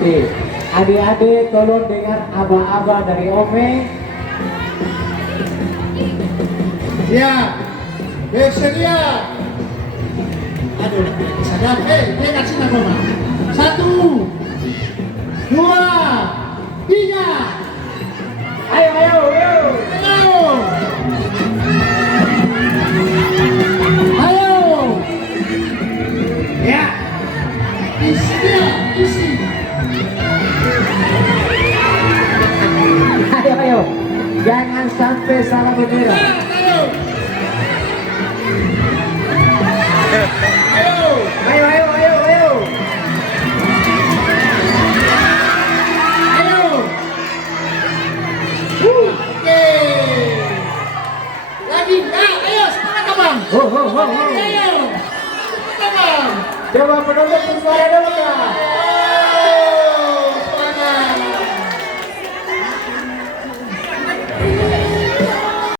Oke, adik-adik tolong dengar aba-aba dari Ome. Ya, bersedia. Aduh, sadar. Dia kasih nama mama. 1, 2, 3. Ayo, ayo, ayo. Ayo. Ayo. Ya. Isi dia, isi. Ayo, ayo. Jangan sampai salah bendera. Ayo. Ayo. Ayo, ayo, ayo, ayo. Ayo. Oke. Lagi. Ayo, semangat abang. Ho, ho, ho, ho. Ayo. Semangat abang. Coba penonton bersuara dulu ya.